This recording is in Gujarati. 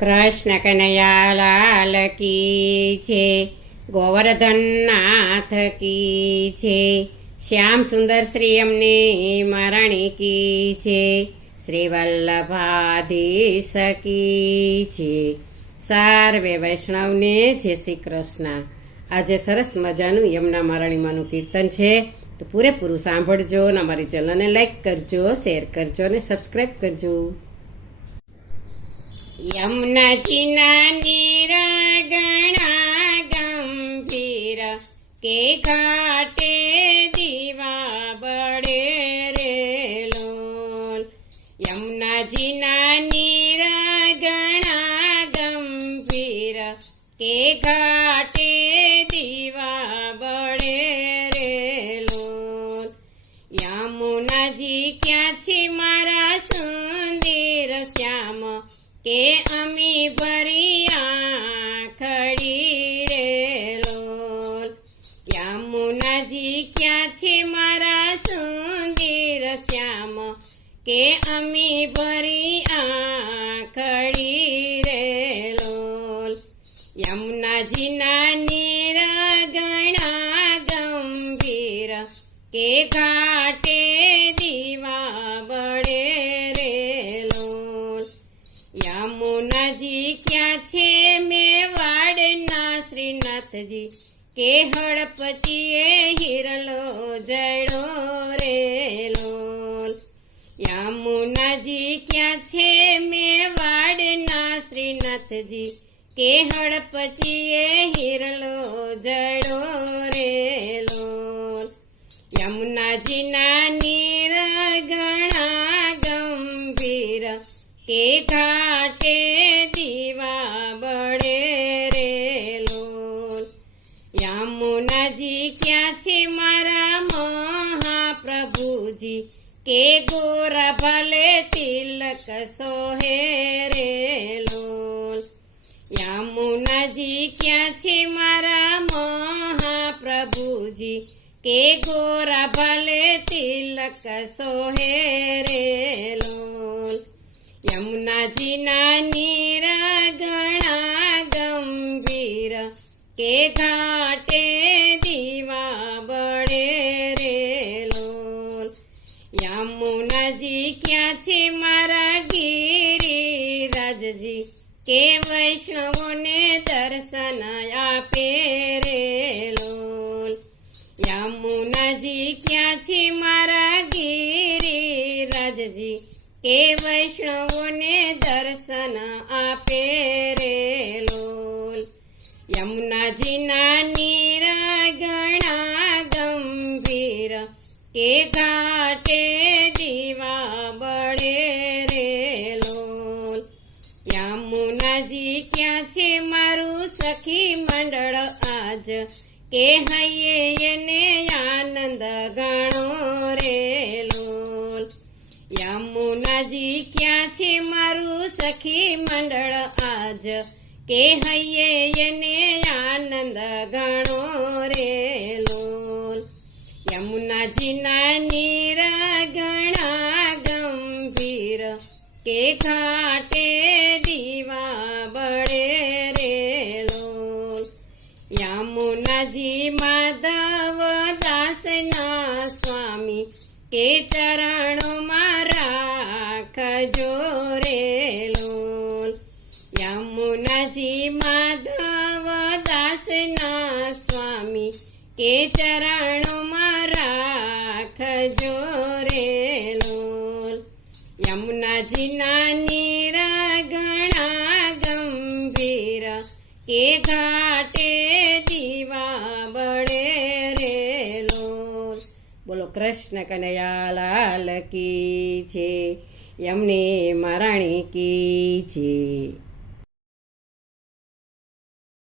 કૃષ્ણ કનૈયા લાલ કી છે, ગોવર્ધન નાથ કી છે, શ્યામ સુંદર શ્રી અમને મહારાણી કી છે, શ્રી વલ્લભાધીશ કી છે. સર્વે વૈષ્ણવને જય શ્રી કૃષ્ણ. આજે સરસ મજાનું યમુના મહારાણીમાંનું કીર્તન છે, તો પૂરેપૂરું સાંભળજો અને અમારી ચેનલને લાઈક કરજો, શેર કરજો અને સબસ્ક્રાઈબ કરજો. યમુનાજીના નીરગણા ગંભીર કે ઘાટે દીવા બળે રે લોલ. યમુનાજીના નીરગણા ગંભીર કે ઘાટે દીવા બળે રે લોલ. યમુનાજી ક્યાં છે મારા સુંદર શ્યામ, કે અમી ભરી આંખડી રે લોલ. યમુનાજી ક્યાં છે મારા સુંદર શ્યામ, કે અમી ભરી આંખડી રે લોલ. યમુનાજીના નીરગણા ગંભીર કે ઘાટે દીવા બળે રે લોલ. યમુનાજી ક્યાં છે મેવાડના શ્રીનાથજી, કે હળપતિએ હિરલો જડો રે લોલ. યમુનાજી ક્યાં છે મેવાડના શ્રીનાથજી, કે હળપતિએ હિરલો જડો રે લોલ. યમુનાજીના નીરગણા ગંભીર કે ઘાટે દીવા બળે રે લોલ. યમુનાજી ક્યાં છે મારા મહાપ્રભુજી, કે ગોરા ભલે તિલક સોહે રે લોલ. યમુનાજી ક્યાં છે મારા મહાપ્રભુજી, કે ગોરા ભલે તિલક સોહે રે લોલ. યમુનાજીના નીરગણા ગંભીર કે ઘાટે દીવા બળે રે લોલ. યમુનાજી ક્યાં છે મારા ગિરિરાજજી, કે વૈષ્ણવોને દર્શન આપે રે લોલ. યમુનાજી ક્યાં છે મારા ગિરિરાજજી, કે વૈષ્ણવોને દર્શન આપે રે લોલ. યમુનાજીના નીરગણા ગંભીર કે ઘાટે દીવા બળે રે લોલ. યમુનાજી ક્યાં છે મારું સખી મંડળ આજ, કે હૈયે એને આનંદ ગણો રે લોલ. યમુનાજી ક્યાં છે મારું સખી મંડળ આજ, કે હૈયે એને આનંદ ગણો રે લોલ. યમુનાજીના નીરગણા ગંભીર કે ઘાટે દીવા બળે રે લોલ. યમુનાજી માધવ દાસના સ્વામી, કે ચરણોમાં રાખજો રે લોલ. યમુનાજી માધવ દાસના સ્વામી, કે ચરણોમાં રાખજો રે લોલ. યમુનાજીના નીરગણા ગંભીર કે ઘાટે દીવા બળે રે લોલ. બોલો કૃષ્ણ કનૈયા લાલ કી છે, યમને મહારાણી કી છે.